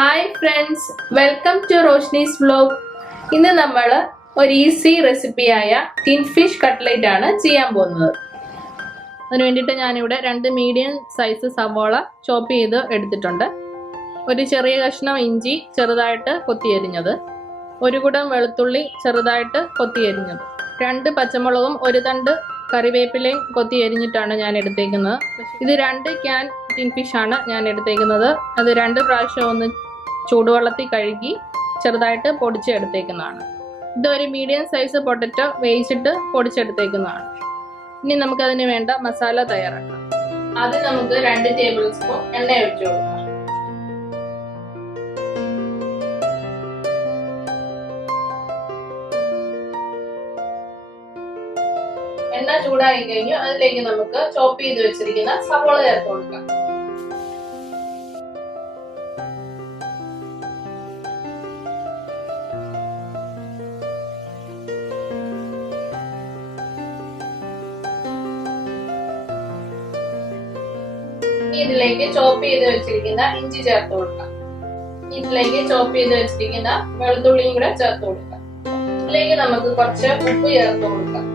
Hi friends, welcome to Roshni's vlog. ഇന്ന് നമ്മൾ ഒരു ഈസി റെസിപ്പിയായ ടിൻ ഫിഷ് കട്ട്ലേറ്റ് ആണ് ചെയ്യാൻ പോകുന്നത്. അതിന് വേണ്ടിയിട്ട് ഞാനിവിടെ 2 മീഡിയം സൈസ് സവോള ചോപ്പ് ചെയ്ത് എടുത്തിട്ടുണ്ട്. ഒരു ചെറിയ കഷ്ണം ഇഞ്ചി ചെറുതായിട്ട് കൊത്തിയരിഞ്ഞത്, 1 കുടം വെളുത്തുള്ളി ചെറുതായിട്ട് കൊത്തിയരിഞ്ഞത്, 2 പച്ചമുളകും 1 തണ്ട് കറിവേപ്പിലയും കൊത്തി എരിഞ്ഞിട്ടാണ് ഞാൻ എടുത്തേക്കുന്നത്. ഇത് 2 ക്യാൻ ടിൻ ഫിഷ് ആണ് ഞാൻ എടുത്തേക്കുന്നത്. അത് 2 പ്രാവശ്യം ഒന്ന് ചൂടുവെള്ളത്തിൽ കഴുകി ചെറുതായിട്ട് പൊടിച്ചെടുത്തേക്കുന്നതാണ്. ഇത് ഒരു മീഡിയം സൈസ് പൊട്ടറ്റോ വേവിച്ചിട്ട് പൊടിച്ചെടുത്തേക്കുന്നതാണ്. ഇനി നമുക്കതിന് വേണ്ട മസാല തയ്യാറാക്കാം. ആദ്യം നമുക്ക് 2 ടേബിൾ സ്പൂൺ എണ്ണ ഒഴിച്ചു കൊടുക്കാം. എണ്ണ ചൂടായി കഴിഞ്ഞു. അതിലേക്ക് നമുക്ക് ചോപ്പ് ചെയ്ത് വെച്ചിരിക്കുന്ന സവോള ചേർത്ത് കൊടുക്കാം. ഇതിലേക്ക് ചോപ്പ് ചെയ്ത് വെച്ചിരിക്കുന്ന ഇഞ്ചി ചേർത്ത് കൊടുക്കാം. ഇതിലേക്ക് ചോപ്പ് ചെയ്ത് വെച്ചിരിക്കുന്ന വെളുത്തുള്ളിയും കൂടെ ചേർത്ത് കൊടുക്കാം. ഇതിലേക്ക് നമുക്ക് കുറച്ച് ഉപ്പ് ചേർത്ത് കൊടുക്കാം.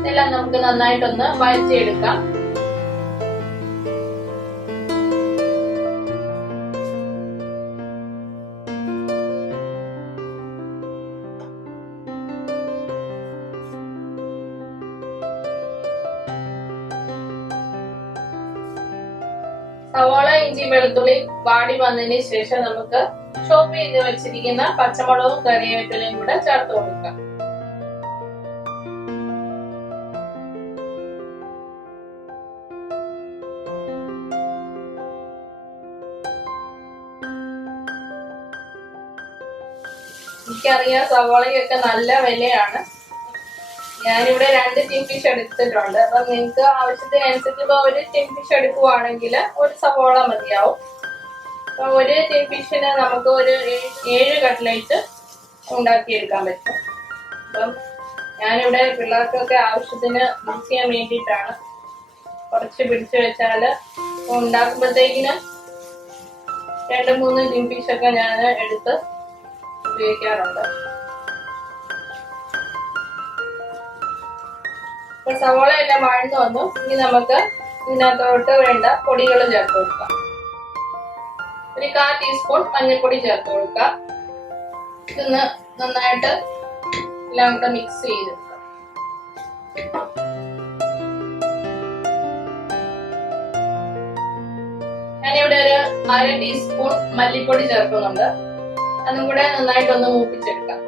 ഇതെല്ലാം നമുക്ക് നന്നായിട്ടൊന്ന് വഴറ്റിയെടുക്കാം. സവോള ഇഞ്ചി വെളുത്തുള്ളി വാടി വന്നതിന് ശേഷം നമുക്ക് ചോപ്പ് ചെയ്ത് വെച്ചിരിക്കുന്ന പച്ചമുളകും കറിവേപ്പിലയും കൂടെ ചേർത്ത് കൊടുക്കാം. എനിക്കറിയാം സവോളയൊക്കെ നല്ല വിലയാണ്. ഞാനിവിടെ 2 ടിൻ ഫിഷ് എടുത്തിട്ടുണ്ട്. അപ്പൊ നിങ്ങൾക്ക് ആവശ്യത്തിനനുസരിച്ച് ഇപ്പൊ 1 ടിൻ ഫിഷ് എടുക്കുവാണെങ്കിൽ 1 സവോള മതിയാവും. അപ്പൊ 1 ടിൻ ഫിഷിന് നമുക്ക് ഒരു 7 കട്ട്ലേറ്റ് ഉണ്ടാക്കിയെടുക്കാൻ പറ്റും. അപ്പം ഞാനിവിടെ പിള്ളേർക്കൊക്കെ ആവശ്യത്തിന് മിക്സ് ചെയ്യാൻ വേണ്ടിയിട്ടാണ് കുറച്ച് പിടിച്ചു വെച്ചാല് ഉണ്ടാക്കുമ്പോഴത്തേക്കിനും 2-3 ടിൻ ഫിഷ് ഒക്കെ ഞാൻ എടുത്ത് ഉപയോഗിക്കാറുണ്ട്. സവോള എല്ലാം വഴന്നു വന്നു. ഇനി നമുക്ക് ഇതിനകത്തോട്ട് വേണ്ട പൊടികൾ ചേർത്ത് കൊടുക്കാം. ഒരു 1/4 ടീസ്പൂൺ മഞ്ഞൾപ്പൊടി ചേർത്ത് കൊടുക്കാം. ഇതൊന്ന് നന്നായിട്ട് എല്ലാം കൂടെ മിക്സ് ചെയ്തെടുക്കാം. ഞാനിവിടെ ഒരു 1/2 ടീസ്പൂൺ മല്ലിപ്പൊടി ചേർക്കുന്നുണ്ട്. അതും കൂടെ നന്നായിട്ടൊന്ന് മൂപ്പിച്ചെടുക്കാം.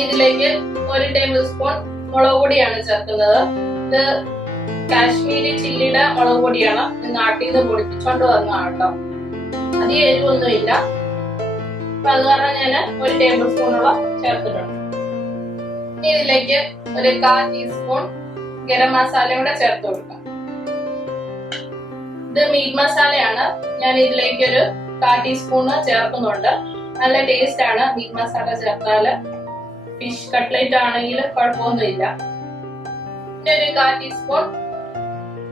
ഇതിലേക്ക് 1 ടേബിൾ സ്പൂൺ മുളക് പൊടിയാണ് ചേർക്കുന്നത്. ഇത് കാശ്മീരി ചില്ലിയുടെ മുളക് പൊടിയാണ്. നാട്ടിൽ നിന്ന് പൊടിപ്പിച്ചോണ്ട് വന്നതാണ് കേട്ടോ. അധികം എരിവൊന്നും ഇല്ല. അപ്പൊ അത് കാരണം ഞാൻ 1 ടേബിൾ സ്പൂണോളം ചേർത്തിട്ടുണ്ട്. ഇനി ഇതിലേക്ക് ഒരു 1/4 ടീസ്പൂൺ ഗരം മസാലയും കൂടെ ചേർത്ത് കൊടുക്കാം. ഇത് മീറ്റ് മസാലയാണ്. ഞാൻ ഇതിലേക്ക് ഒരു 1/4 ടീസ്പൂണ് ചേർക്കുന്നുണ്ട്. നല്ല ടേസ്റ്റ് ആണ് മീറ്റ് മസാല ചേർത്താല്. ഫിഷ് കട്ട്ലേറ്റ് ആണെങ്കിൽ കുഴപ്പമൊന്നുമില്ല. പിന്നെ ഒരു 1/4 ടീസ്പൂൺ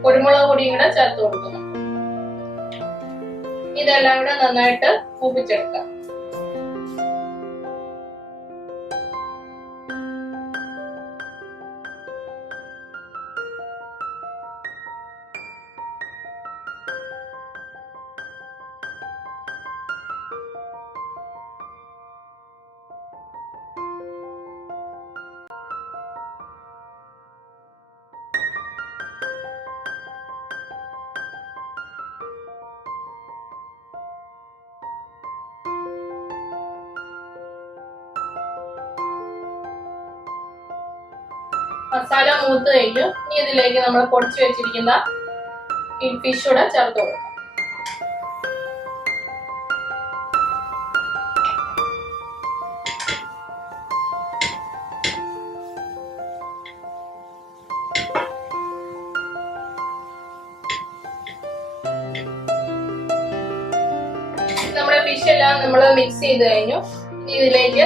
കുരുമുളക് പൊടിയും കൂടെ ചേർത്ത് കൊടുക്കുന്നു. ഇതെല്ലാം കൂടെ നന്നായിട്ട് മൂപ്പിച്ചെടുക്കാം. മസാല മൂത്ത് കഴിഞ്ഞു. ഇനി ഇതിലേക്ക് നമ്മൾ പൊടിച്ചു വെച്ചിരിക്കുന്ന ഈ ഫിഷ് കൂടെ ചേർത്ത് കൊടുക്കാം. ഫിഷ് എല്ലാം നമ്മൾ മിക്സ് ചെയ്ത് കഴിഞ്ഞു. ഇനി ഇതിലേക്ക്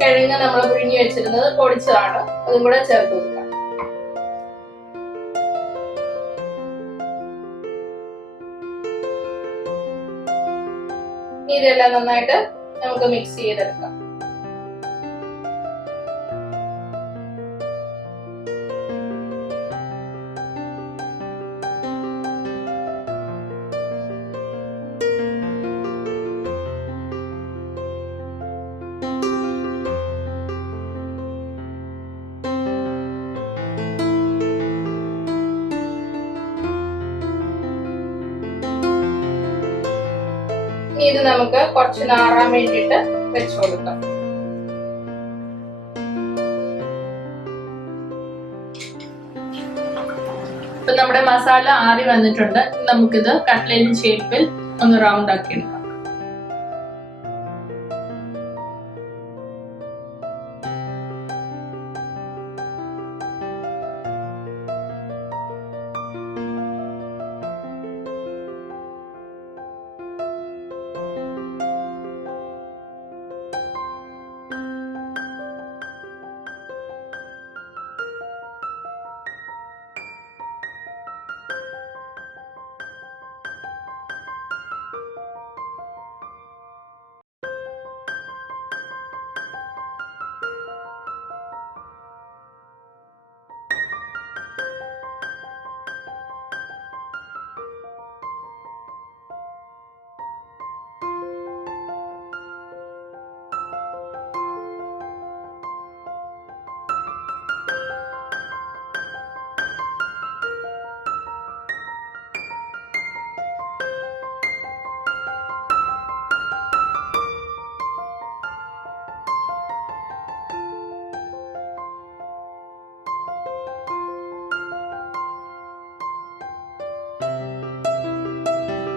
കിഴങ്ങ് നമ്മൾ പുഴുങ്ങി വെച്ചിരുന്നത് പൊടിച്ചതാണ്, അതും കൂടെ ചേർത്ത് കൊടുക്കാം. ഇതെല്ലാം നന്നായിട്ട് നമുക്ക് മിക്സ് ചെയ്തെടുക്കാം. ഇത് നമുക്ക് കുറച്ച് നാറാൻ വേണ്ടിയിട്ട് വെച്ചു കൊടുക്കാം. ഇപ്പൊ നമ്മുടെ മസാല ആറി വന്നിട്ടുണ്ട്. നമുക്കിത് കട്ട്ലേറ്റ് ഷേപ്പിൽ ഒന്ന് റൗണ്ട് ആക്കി എടുക്കാം.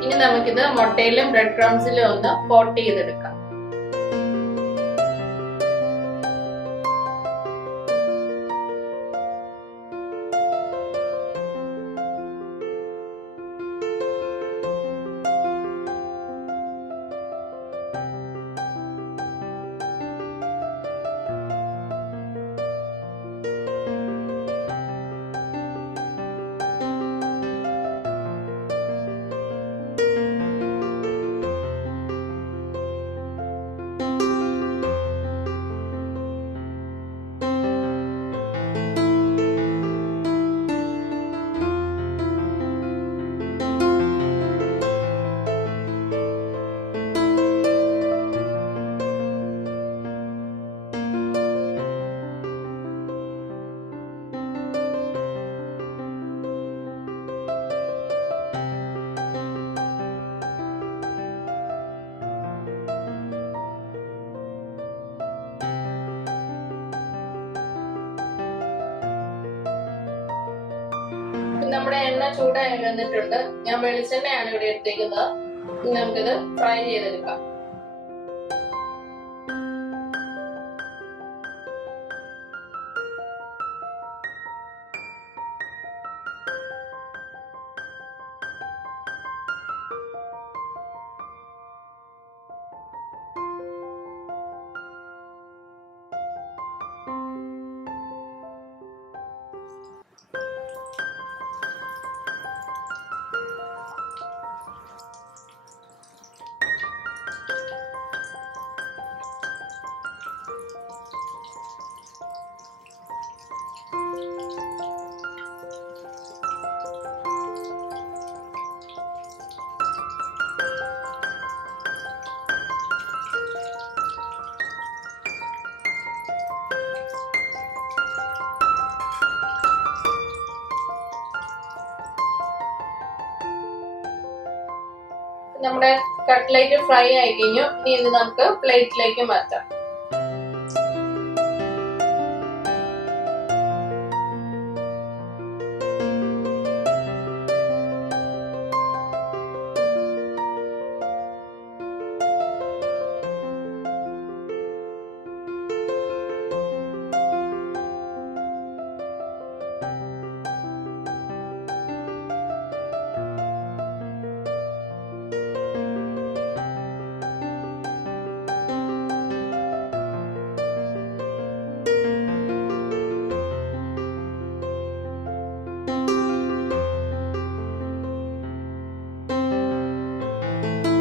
ഇനി നമുക്കിത് മുട്ടയിലും ബ്രെഡ് ക്രംസിലും ഒന്ന് കോട്ട് ചെയ്തെടുക്കാം. നമ്മുടെ എണ്ണ ചൂടായി വന്നിട്ടുണ്ട്. ഞാൻ വെളിച്ചെണ്ണയാണ് ഇവിടെ എടുത്തേക്കുന്നത്. നമുക്കിത് ഫ്രൈ ചെയ്തെടുക്കാം. നമ്മുടെ കട്ട്ലേറ്റ് ഫ്രൈ ആയി കഴിഞ്ഞു. ഇനി ഇത് നമുക്ക് പ്ലേറ്റിലേക്ക് മാറ്റാം.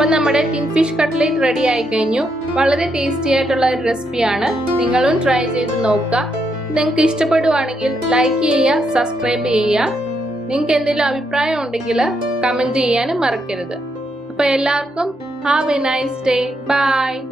അപ്പം നമ്മുടെ ടിൻ ഫിഷ് കട്ട്ലേറ്റ് റെഡി ആയി കഴിഞ്ഞു. വളരെ ടേസ്റ്റി ആയിട്ടുള്ള ഒരു റെസിപ്പിയാണ്. നിങ്ങളും ട്രൈ ചെയ്ത് നോക്കുക. നിങ്ങൾക്ക് ഇഷ്ടപ്പെടുവാണെങ്കിൽ ലൈക്ക് ചെയ്യുക, സബ്സ്ക്രൈബ് ചെയ്യുക. നിങ്ങൾക്ക് എന്തെങ്കിലും അഭിപ്രായം ഉണ്ടെങ്കിൽ കമന്റ് ചെയ്യാനും മറക്കരുത്. അപ്പൊ എല്ലാവർക്കും have a nice day. By.